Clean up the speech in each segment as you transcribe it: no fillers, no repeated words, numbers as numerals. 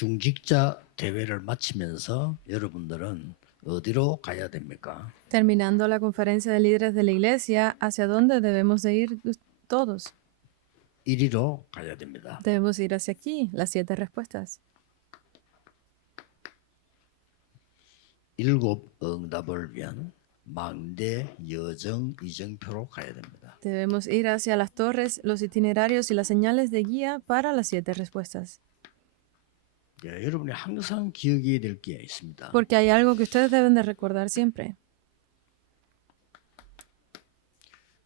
중직자 대회를 마치면서 여러분들은 어디로 가야 됩니까? Terminando la conferencia de líderes de la iglesia, ¿hacia dónde debemos de ir todos? 이리로 가야 됩니다. Debemos ir hacia aquí, las 7 respuestas. 7 응답을 위한 망대 여정 이정표로 가야 됩니다. Debemos ir hacia las torres, los itinerarios y las señales de guía para las 7 respuestas. 예, 여러분이 항상 기억해야 될 게 있습니다. Porque hay algo que ustedes deben de recordar siempre.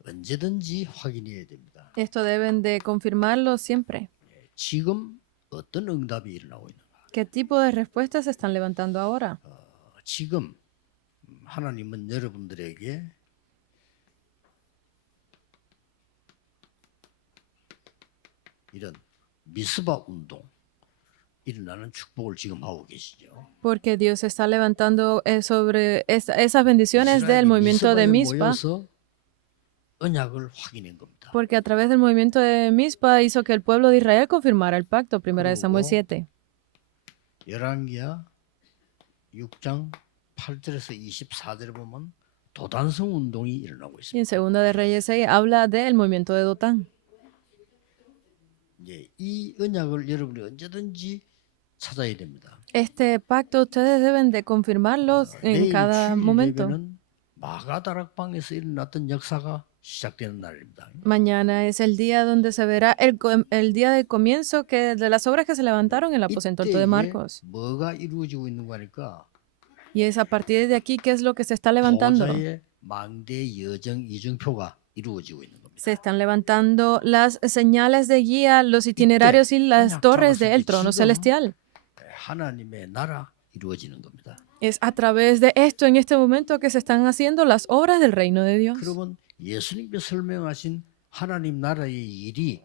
언제든지 확인해야 됩니다. Esto deben de confirmarlo siempre. 지금 어떤 응답이 일어나고 있는가? ¿Qué tipo de respuestas se están levantando ahora? 지금 하나님은 여러분들에게 이런 미스바 운동 일어나는 축복을 지금 하고 계시죠. Porque Dios está levantando sobre esas bendiciones del movimiento de Mizpa. 모여서 언약을 확인한 겁니다. Porque a través del movimiento de Mizpa hizo que el pueblo de Israel confirmara el pacto, 1 Samuel 7. 열왕기하 6장 8절에서 24절에 보면 도단성 운동이 일어나고 Y 있습니다. en 2 de Reyes 6 habla del movimiento de Dotán. 이제 이 언약을 여러분이 언제든지 찾아야 됩니다. Este pacto ustedes deben de confirmarlo en 내일 cada 주일 momento. 예배는 마가다락방에서 일어났던 역사가 시작되는 날입니다. Mañana es el día donde se verá el día de comienzo de las obras que se levantaron en el aposento alto de 이때에 Marcos. 뭐가 이루어지고 있는 거니까 Y es a partir de aquí que es lo que se está levantando. 보좌의 망대 여정 이정표가 이루어지고 있는 겁니다. Se están levantando las señales de guía, los itinerarios y las torres del trono celestial. 하나님의 나라 이루어지는 겁니다. Es a través de esto en este momento que se están haciendo las obras del reino de Dios. 그러면 예수님께서 설명하신 하나님 나라의 일이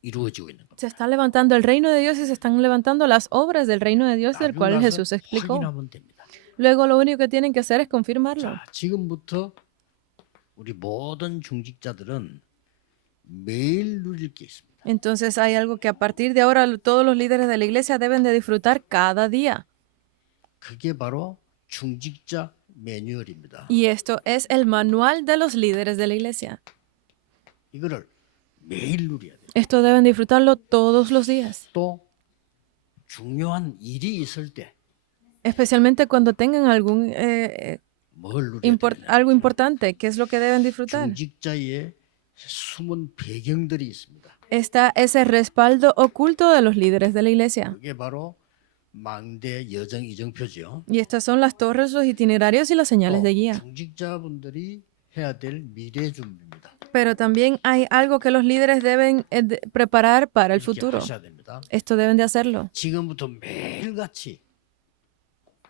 이루어지고 있는 겁니다. Se está levantando el reino de Dios y se están levantando las obras del reino de Dios del cual 나중에 Jesús 가서 explicó. 확인하면 됩니다. Luego lo único que tienen que hacer es confirmarlo. 자, 지금부터 우리 모든 중직자들은 매일 누릴 게 있습니다. Entonces hay algo que a partir de ahora todos los líderes de la iglesia deben de disfrutar cada día. 그게 바로 중직자 매뉴얼입니다. Y esto es el manual de los líderes de la iglesia. 이거를 매일 누려야 돼요. Esto deben disfrutarlo todos los días. 또 중요한 일이 있을 때 Especialmente cuando tengan 뭘 누려야 되냐? algo importante, ¿qué es lo que deben disfrutar? 중직자의 숨은 배경들이 있습니다. Está ese respaldo oculto de los líderes de la iglesia. 그게 바로 망대 여정 이정표죠. Y estas son las torres, los itinerarios y las señales de guía. 중직자분들이 해야 될 미래 준비입니다. Pero también hay algo que los líderes deben preparar para el 이렇게 futuro. 하셔야 됩니다. Esto deben de hacerlo. 지금부터 매일같이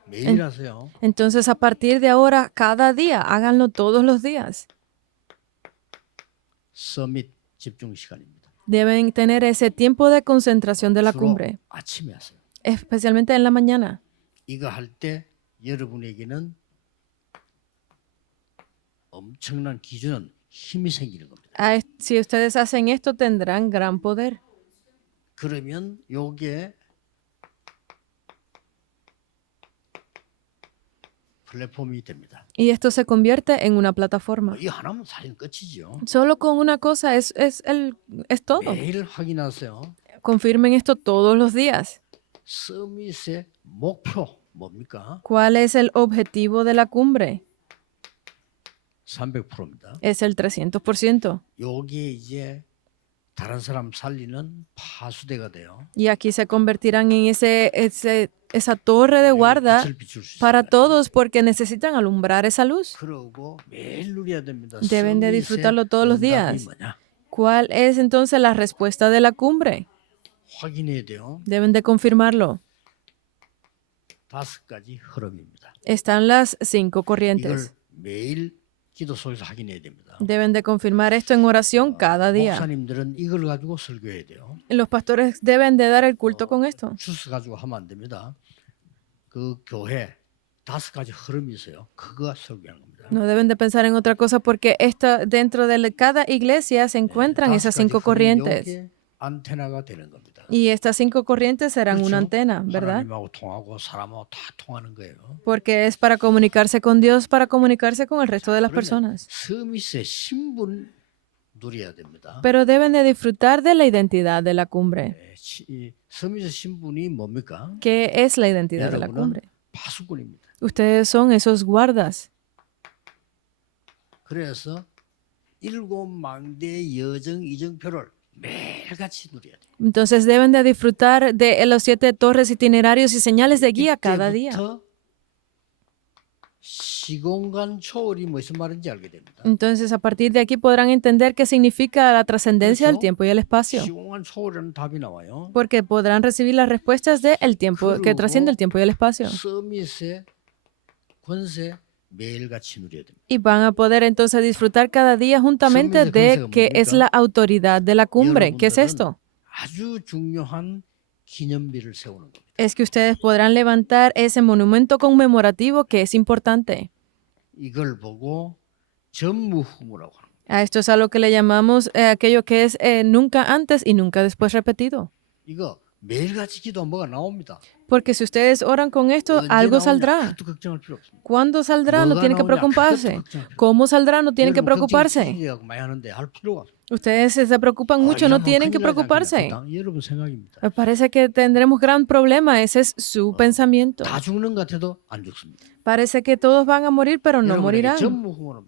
매일 하세요. Entonces, a partir de ahora, cada día, háganlo todos los días. 서밋 집중 시간입니다. Deben tener ese tiempo de concentración de la 주로 cumbre, 아침에 하세요. especialmente en la mañana. 이거 할 때 여러분에게는 엄청난 기준은 힘이 생기는 겁니다. Si ustedes hacen esto, tendrán gran poder. 그러면 요게 플랫폼이 됩니다. Y esto se convierte en una plataforma. 이 하나면 사실 끝이죠. Solo con una cosa es todo. 매일 확인하세요. Confirmen esto todos los días. 서밋의 목표 뭡니까? ¿Cuál es el objetivo de la cumbre? 300%입니다. Es el 300%. 요게 이제 다른 사람 살리는 파수대가 돼요. Y aquí se convertirán en esa torre de guarda 빛을 비출 수 para 있습니다. todos porque necesitan alumbrar esa luz. 그러고 매일 누려야 됩니다. Deben de 서밋의 disfrutarlo todos los 응답이 días. 뭐냐? ¿Cuál es entonces la respuesta de la cumbre? 확인해야 돼요. Deben de confirmarlo. 5가지 흐름입니다. Están las 5 이걸 corrientes. 매일 기도 속에서 확인해야 됩니다. Deben de confirmar esto en oración cada día. 목사님들은 이걸 가지고 설교해야 돼요. Los pastores deben de dar el culto con esto. 주스 가지고 하면 안 됩니다. 그 교회 5가지 흐름이 있어요. 그거 설교하는 겁니다. No deben de pensar en otra cosa porque dentro de cada iglesia se encuentran esas 5 corrientes. 여기에 안테나가 되는 겁니다. Y estas 5 corrientes serán una 그렇죠? antena, ¿verdad? 하나님하고 통하고 사람하고 다 통하는 거예요. Porque es para comunicarse con Dios, para comunicarse con el resto de las 그러면 personas. 서밋의 신분 누려야 됩니다. Pero deben de disfrutar de la identidad de la cumbre. 이 서밋의 신분이 뭡니까? ¿Qué es la identidad de la 여러분은 cumbre? 파수꾼입니다. Ustedes son esos guardas. 그래서 7망대의 여정 이정표를 매일같이 누려야 돼요. Entonces deben de disfrutar de los 7 torres, itinerarios y señales de guía cada día. 이때부터 시공간 초월이 무슨 말인지 알게 됩니다. Entonces a partir de aquí podrán entender qué significa la trascendencia del 그렇죠? tiempo y el espacio. 시공간 초월이라는 답이 나와요. Porque podrán recibir las respuestas del tiempo, que trasciende el tiempo y el espacio. 서밋의 권세 매일같이 누려야 됩니다. Y van a poder entonces disfrutar cada día juntamente de que es la autoridad de la cumbre. ¿Qué es esto? 아주 중요한 기념비를 세우는 겁니다. Es que ustedes podrán levantar ese monumento conmemorativo que es importante. 이걸 보고 전무후무라고 합니다. A esto es a lo que le llamamos aquello que es nunca antes y nunca después repetido. 이거 매일같이 기도하면 뭐가 나옵니다. Porque si ustedes oran con esto, 언제 algo 나오냐? saldrá. 그것도 걱정할 필요 없습니다. ¿Cuándo saldrá? No 뭐가 tienen que 나오냐? preocuparse. 그것도 걱정할 필요 없습니다. ¿Cómo saldrá? No tienen que 여러분 preocuparse. 걱정이 많이 하는데 할 필요가 없습니다. Ustedes se preocupan mucho, no tienen que preocuparse. 여러분 생각입니다. Me parece que tendremos gran problema. Ese es su pensamiento. 다 죽는 것 같아도 안 죽습니다. Parece que todos van a morir, pero no 여러분에게 morirán. 전무후무는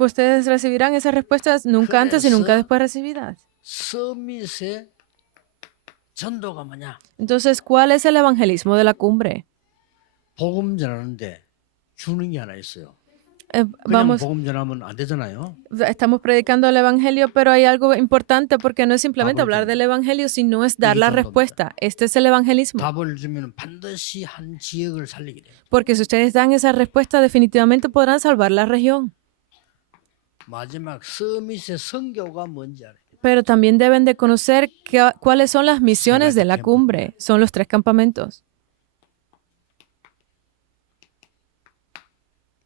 Ustedes recibirán esas respuestas nunca antes y nunca 그래서 después recibidas. 서밋의 전도가 뭐냐? Entonces, ¿cuál es el evangelismo de la cumbre? 복음 전하는데 주는 게 하나 있어요. 그냥 Vamos, 복음 전하면 안 되잖아요. estamos predicando el evangelio, pero hay algo importante porque no es simplemente 답을 hablar 줍니다. del evangelio, sino es dar 이게 la 전도입니다. respuesta. Este es el evangelismo. 답을 주면 반드시 한 지역을 살리게 돼요. Porque si ustedes dan esa respuesta, definitivamente podrán salvar la región. 마지막 서밋의 선교가 뭔지 알아요. Pero también deben de conocer cuáles son las misiones de la cumbre. Son los 3 campamentos.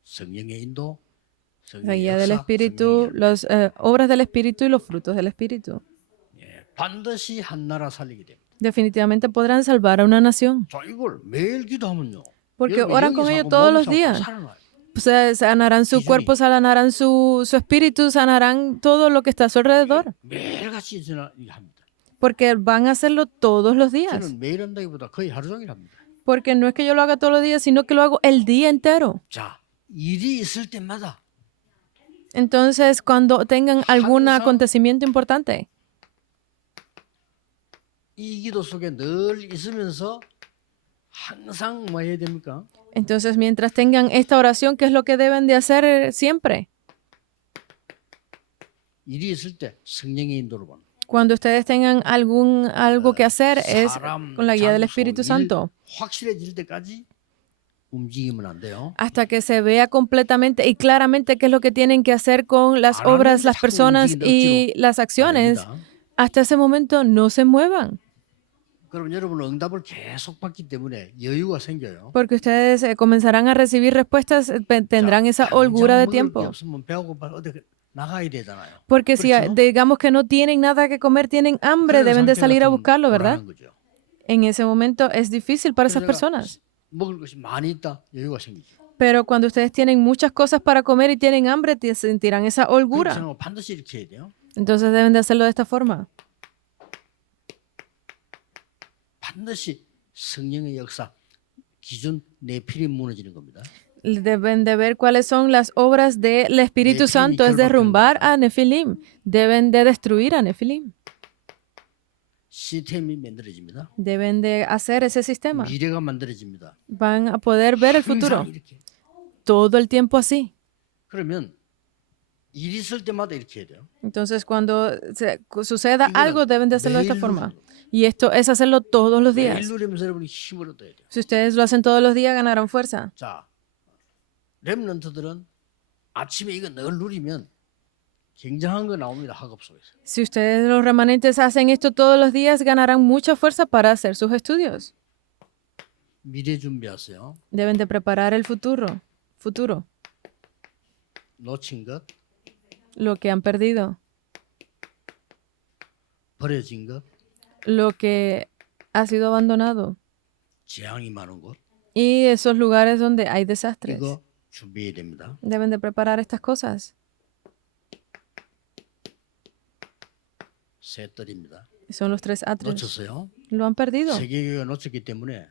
성령의 인도, La 성령의 guía del 역사, Espíritu, 성령의 las obras del Espíritu y los frutos del Espíritu. 예, 반드시 한 나라 살리게 됩니다. Definitivamente podrán salvar a una nación. 자, 이걸 매일 기도하면요. Porque 여러분 oran con 여기서 ellos 하고 todos 몸이 los 다 días. 살아나요. Sanarán su 기준이. cuerpo, sanarán su espíritu, sanarán todo lo que está a su alrededor. 매일같이 이렇게 합니다. Porque van a hacerlo todos los días. 저는 매일 한다기보다 거의 하루 종일 합니다. Porque no es que yo lo haga todos los días, sino que lo hago el día entero. 자, 일이 있을 때마다 Entonces, cuando tengan algún 항상 acontecimiento importante, 이 기도 속에 늘 있으면서 항상 뭐 해야 됩니까? entonces mientras tengan esta oración, ¿qué es lo que deben de hacer siempre? 일이 있을 때 성령의 인도로 봐. Cuando ustedes tengan algo que hacer es 사람, con la guía del 장소, Espíritu 일 Santo. 확실해질 때까지 움직이면 안 돼요. Hasta que se vea completamente y claramente qué es lo que tienen que hacer con las 안 obras, 하면 las 자꾸 personas 움직이는데 y 억지로 las 안 acciones. 됩니다. Hasta ese momento no se muevan. 그럼 여러분은 응답을 계속 받기 때문에 여유가 생겨요. Porque ustedes comenzarán a recibir respuestas, tendrán esa holgura de 당장 먹을 게 tiempo. 없으면 배고파 어디 나가야 되잖아요. Porque si 그렇죠? digamos que no tienen nada que comer, tienen hambre, 그런 deben de 상태가 salir a 좀 buscarlo, ¿verdad? 불안한 거죠. En ese momento es difícil para esas 그래서 personas. 먹을 것이 많이 있다 여유가 생기죠. Pero cuando ustedes tienen muchas cosas para comer y tienen hambre, sentirán esa 그렇게 holgura. 생각하고 반드시 이렇게 해야 돼요. Entonces deben de hacerlo de esta forma. 반드시 성령의 역사 기준 내필이 무너지는 겁니다. Deben de ver cuáles son las obras del Espíritu Nefilim, Santo, es ¿qué es lo que derrumbar hacen? a Nefilim. Deben de destruir a Nefilim. 시스템이 만들어집니다. Deben de hacer ese sistema. 미래가 만들어집니다. Van a poder ver el futuro 항상 이렇게. todo el tiempo así. 그러면 일 있을 때마다 이렇게 해야 돼요. Entonces, cuando suceda 이거는 algo, deben de hacerlo de esta 매일 forma. 누리는 거예요. Y esto es hacerlo todos los días. 매일 누리면서 여러분이 힘을 얻어야 돼요. Si ustedes lo hacen todos los días, ganarán fuerza. 자, 렘넌트들은 아침에 이거 늘 누리면 굉장한 거 나옵니다. 학업 속에서. Si ustedes, los remanentes, hacen esto todos los días, ganarán mucha fuerza para hacer sus estudios. 미래 준비하세요. Deben de preparar el futuro. 놓친 것, Lo que han perdido, 버려진 것, lo que ha sido abandonado 재앙이 많은 곳 y esos lugares donde hay desastres. 이거 준비해야 됩니다. Deben de preparar estas cosas. 새 뜰입니다. Son los 3 atrios. 놓쳤어요. Lo han perdido. 세계교회가 놓쳤기 때문에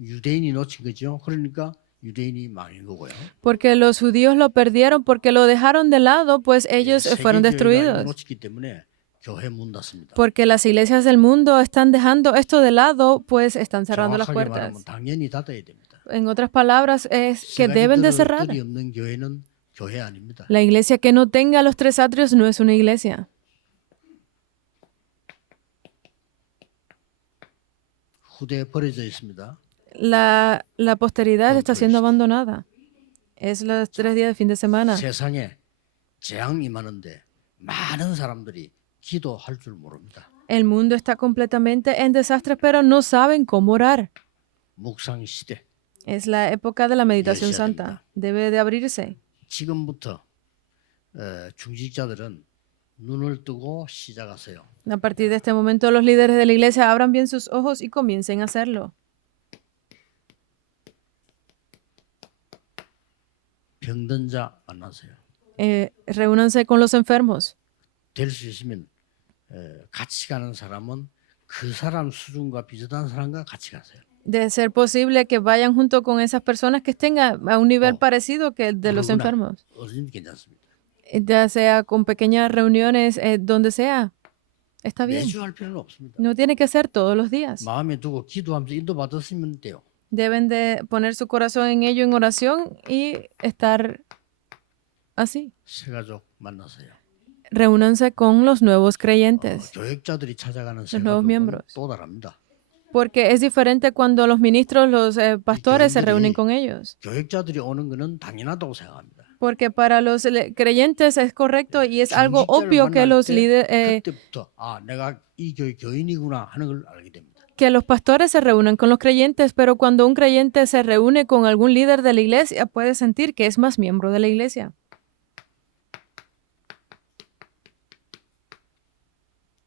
유대인이 놓친 거죠. 그러니까 유대인이 망한 거고요. Porque los judíos lo perdieron, porque lo dejaron de lado, pues ellos fueron 세계교회가 destruidos. 놓쳤기 때문에 교회 문 닫습니다. Porque las iglesias del mundo están dejando esto de lado, pues están cerrando las 정확하게 puertas. 말하면 당연히 닫아야 됩니다. En otras palabras, es que 세 가지 deben de cerrar. 뜰이 없는 교회는 교회 아닙니다. La iglesia que no tenga los 3 atrios no es una iglesia. 후대에 버려져 있습니다. La posteridad está siendo abandonada. Es los 3 días de fin de semana. 세상에 재앙이 임하는데 많은 사람들이 기도할 줄 모릅니다. El mundo está completamente en desastres, pero no saben cómo orar. 묵상 시대. Es la época de la meditación Iglesia santa. Debe de abrirse. 지금부터 중직자들은 눈을 뜨고 시작하세요. A partir de este momento, los líderes de la iglesia abran bien sus ojos y comiencen a hacerlo. 병든 자 만나세요. Reúnanse con los enfermos. 될 수 있으면 같이 가는 사람은 그 사람 수준과 비슷한 사람과 같이 가세요. De ser posible que vayan junto con esas personas que estén a un nivel parecido que el de los 그러구나. enfermos. 어딘 괜찮습니다. Ya sea con pequeñas reuniones, donde sea. Está bien. 매주 할 필요는 없습니다. No tiene que ser todos los días. 마음에 두고 기도하면서 인도받았으면 돼요. Deben de poner su corazón en ello en oración y estar así. 새가족 만나세요. Reúnanse con los nuevos creyentes. 교역자들이 찾아가는 nuevos 새가족은 miembros. 또 다릅니다. Porque es diferente cuando los ministros, los pastores se reúnen con ellos. 교역자들이 오는 거는 당연하다고 생각합니다. Porque para los creyentes es correcto y es algo 중직자를 obvio que 만날 los 때 líderes, 그때부터 내가 이 교회 교인이구나 하는 걸 알게 됩니다. que los pastores se reúnen con los creyentes, pero cuando un creyente se reúne con algún líder de la iglesia, puede sentir que es más miembro de la iglesia.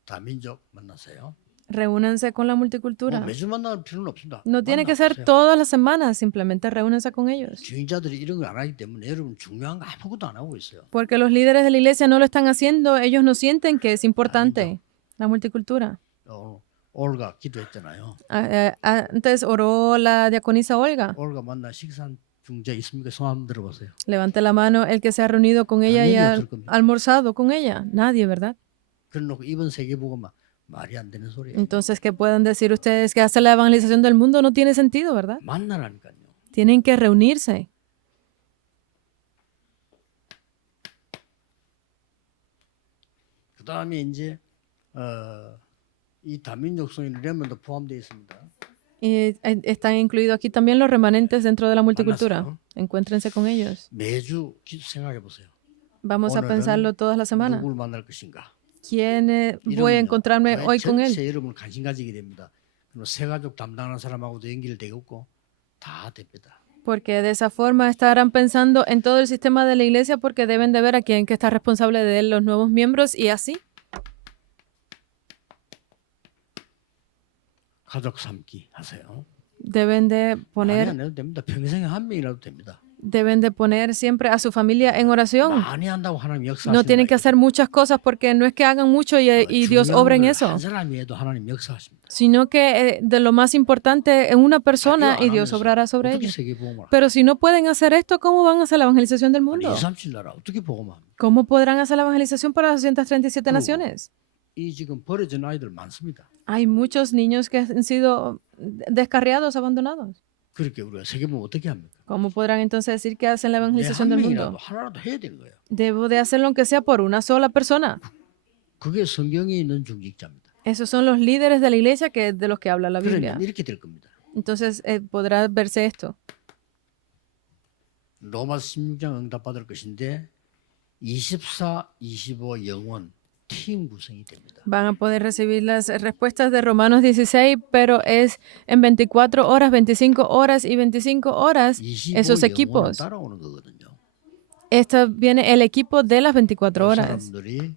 다민족 만나세요. Reúnanse con la multicultura. 매주 만날 필요는 없습니다. No tiene que ser 만나보세요. todas las semanas, simplemente reúnanse con ellos. 주인자들이 이런 걸 안 하기 때문에 여러분 중요한 거 아무것도 안 하고 있어요. Porque los líderes de la iglesia no lo están haciendo, ellos no sienten que es importante la multicultura. 올가 기도했잖아요. Antes oró la diaconisa Olga. 올가 만나 식사 중재 있습니까? 손 한번 들어보세요. Levante la mano el que se ha reunido con ella y ha 당연히 없을 겁니다. almorzado con ella. Nadie, ¿verdad? 그래놓고 이번 세계복음만 말이 안 되는 소리예요. Entonces, ¿qué pueden decir ustedes que hace la evangelización del mundo? No tiene sentido, ¿verdad? 만나라니까요. Tienen que reunirse. 그 다음에 이제 이 다민족성인 레몬도 포함되어 있습니다. Y están incluidos aquí también los remanentes dentro de la multicultura. 만났어요. Encuéntrense con ellos. 매주 생각해 보세요. Vamos a 오늘은 pensarlo todas las semanas. 누구를 만날 것인가? ¿Quién voy a 이러면요, encontrarme 교회 hoy con él? 전체 여러분 관심 가지게 됩니다. 그럼 새가족 담당하는 사람하고도 연결되고 다 됩니다. Porque de esa forma estarán pensando en todo el sistema de la iglesia porque deben de ver a quién que está responsable de él, los nuevos miembros y así. 가족 삼기 하세요. Deben de 많이 poner, 안 해도 됩니다. 평생에 한 명이라도 됩니다. deben de poner siempre a su familia en oración. 많이 한다고 하나님 역사하시는 No tienen que hacer muchas cosas porque no es que hagan mucho y Dios obra en eso, 한 사람이 해도 하나님 역사하십니다. sino que de lo más importante en una persona 이거 y 안 Dios 하면서 obrará sobre 어떻게 ellos. 세계복음을 Pero si no pueden hacer esto, ¿cómo van a hacer la evangelización del 아니 mundo? 237 나라 어떻게 복음합니까? ¿Cómo podrán hacer la evangelización para las 237 naciones? 이 지금 버려진 아이들 많습니다. Hay muchos niños que han sido descarriados, abandonados. 그렇게 우리가 세계복음 어떻게 합니까? ¿Cómo podrán entonces decir que hacen la 내 evangelización 한 del 명이라도 mundo? 하나라도 해야 되는 거예요. Debo de hacerlo aunque sea por una sola persona. 그게 성경에 있는 중직자입니다. Esos son los líderes de la iglesia de los que habla la Biblia. 그러면 이렇게 될 겁니다. Entonces podrá verse esto. 로마서 16장 응답받을 것인데 24, 25 영원 팀 구성이 됩니다. Van a poder recibir las respuestas de Romanos 16, pero es en 24 horas, 25 horas y 25 horas 25 esos 영원은 equipos. 따라오는 거거든요. Esto viene el equipo de las 24 그 horas. 사람들이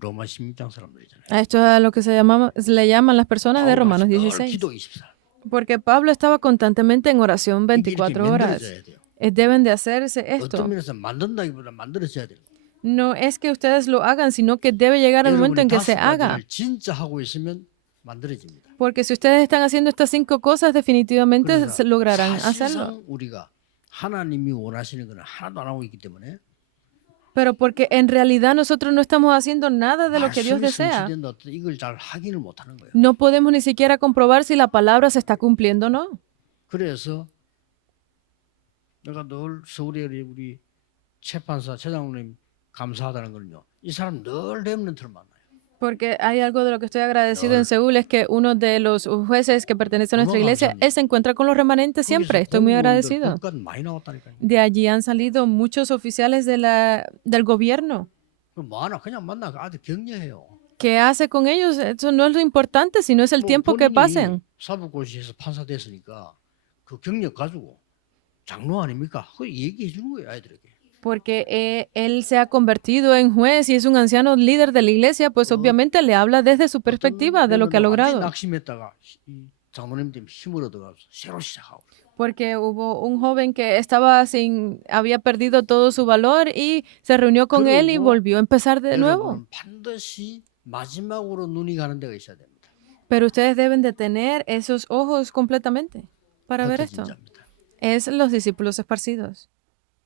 로마 16장 사람들이잖아요. A esto es a lo que le llaman las personas de 바울과 Romanos 늘 16. 기도 24. Porque Pablo estaba constantemente en oración 이게 이렇게 24 horas. 만들어져야 돼요. Deben de hacerse 어떤 esto. 면에서 만든다기보다 만들어져야 돼요. No es que ustedes lo hagan, sino que debe llegar el momento 여러분이 en que 다섯 se haga. 가지를 진짜 하고 있으면 만들어집니다. Porque si ustedes están haciendo estas 5 cosas, definitivamente 그래서 se lograrán hacerlo. 사실상 우리가 하나님이 원하시는 것은 하나도 안 하고 있기 때문에 Pero porque en realidad nosotros no estamos haciendo nada de lo que Dios 말씀이 desea. 성취된다 어떤 이걸 잘 확인을 못 하는 거예요. No podemos ni siquiera comprobar si la palabra se está cumpliendo o no. 그래서 내가 늘 서울에 우리 재판사 최장로님 감사하다는 걸요. 이 사람 늘 렘넌트를 만나요. Porque hay algo de lo que estoy agradecido en Seúl, es que uno de los jueces que pertenece a nuestra iglesia, él se encuentra con los remanentes siempre. Estoy muy agradecido. 국가는 많이 나왔다니까요. De allí han salido muchos oficiales del gobierno. 뭐 하나 그냥 만나 아주 격려해요. ¿Qué hace con ellos? Eso no es lo importante, sino es el tiempo que pasen. 사법고시에서 판사 됐으니까 그 경력 가지고 장로 아닙니까? 그 얘기해 주는 거예요, 아이들에게. Porque él se ha convertido en juez y es un anciano líder de la iglesia, pues obviamente le habla desde su perspectiva de lo que ha logrado. 낙심했다가 이 장로님 때문에 힘을 얻어가서 새로 시작하고. Porque hubo un joven que había perdido todo su valor y se reunió con él y volvió a empezar de nuevo. 여러분은 반드시 마지막으로 눈이 가는 데가 있어야 됩니다. Pero ustedes deben de tener esos ojos completamente para ver 그것도 esto. 진짜입니다. Es los discípulos esparcidos.